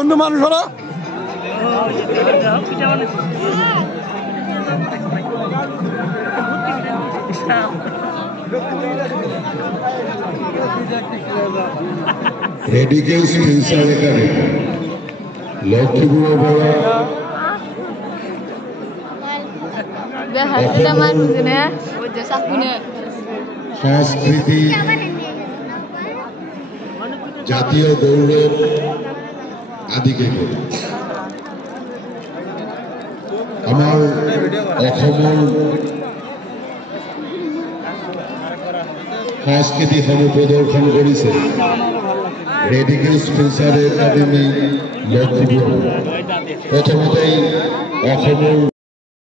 অন্য মানুষ হলো ৰেডিকেল স্পেন্সাৰ এখানে লক্ষ্মীপুৰ বলা সংস্কৃতি জাতীয় গৌৰব আদিকে আমাৰ অসমৰ সংস্কৃতিসমূহ প্ৰদৰ্শন কৰিছে ৰেডিকেল স্পেন্সাৰ একাডেমি লখিমপুৰ। প্ৰথমতেই অসমৰ